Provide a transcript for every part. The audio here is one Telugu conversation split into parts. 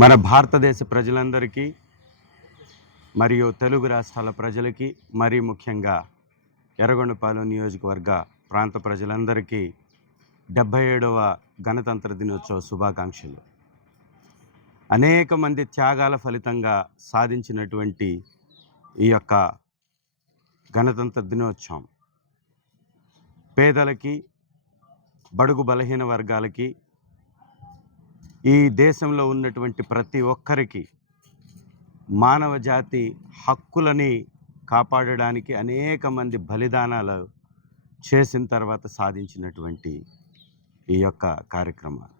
మన భారతదేశ ప్రజలందరికీ మరియు తెలుగు రాష్ట్రాల ప్రజలకి మరీ ముఖ్యంగా ఎర్రగొండపాలెం నియోజకవర్గ ప్రాంత ప్రజలందరికీ 77వ గణతంత్ర దినోత్సవ శుభాకాంక్షలు. అనేక మంది త్యాగాల ఫలితంగా సాధించినటువంటి ఈ యొక్క గణతంత్ర దినోత్సవం పేదలకి, బడుగు బలహీన వర్గాలకి, ఈ దేశంలో ఉన్నటువంటి ప్రతి ఒక్కరికి మానవ జాతి హక్కులని కాపాడడానికి అనేక మంది బలిదానాలు చేసిన తర్వాత సాధించినటువంటి ఈ యొక్క కార్యక్రమాలు.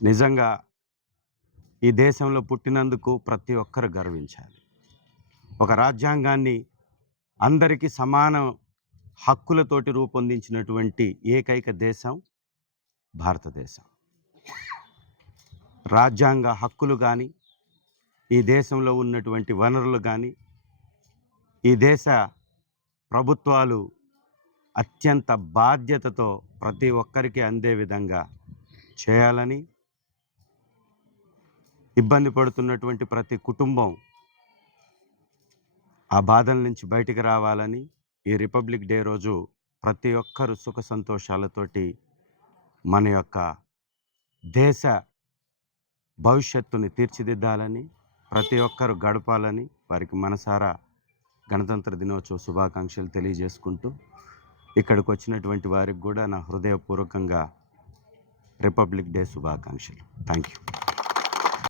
నిజంగా ఈ దేశంలో పుట్టినందుకు ప్రతి ఒక్కరు గర్వించాలి. ఒక రాజ్యాంగాన్ని అందరికీ సమాన హక్కులతోటి రూపొందించినటువంటి ఏకైక దేశం భారతదేశం. రాజ్యాంగ హక్కులు కానీ, ఈ దేశంలో ఉన్నటువంటి వనరులు కానీ, ఈ దేశ ప్రభుత్వాలు అత్యంత బాధ్యతతో ప్రతి ఒక్కరికి అందే విధంగా చేయాలని, ఇబ్బంది పడుతున్నటువంటి ప్రతి కుటుంబం ఆ బాధల నుంచి బయటికి రావాలని, ఈ రిపబ్లిక్ డే రోజు ప్రతి ఒక్కరు సుఖ సంతోషాలతోటి మన యొక్క దేశ భవిష్యత్తుని తీర్చిదిద్దాలని, ప్రతి ఒక్కరు గడపాలని వారికి మనసారా గణతంత్ర దినోత్సవ శుభాకాంక్షలు తెలియజేసుకుంటూ, ఇక్కడికి వచ్చినటువంటి వారికి కూడా నా హృదయపూర్వకంగా రిపబ్లిక్ డే శుభాకాంక్షలు. Thank you.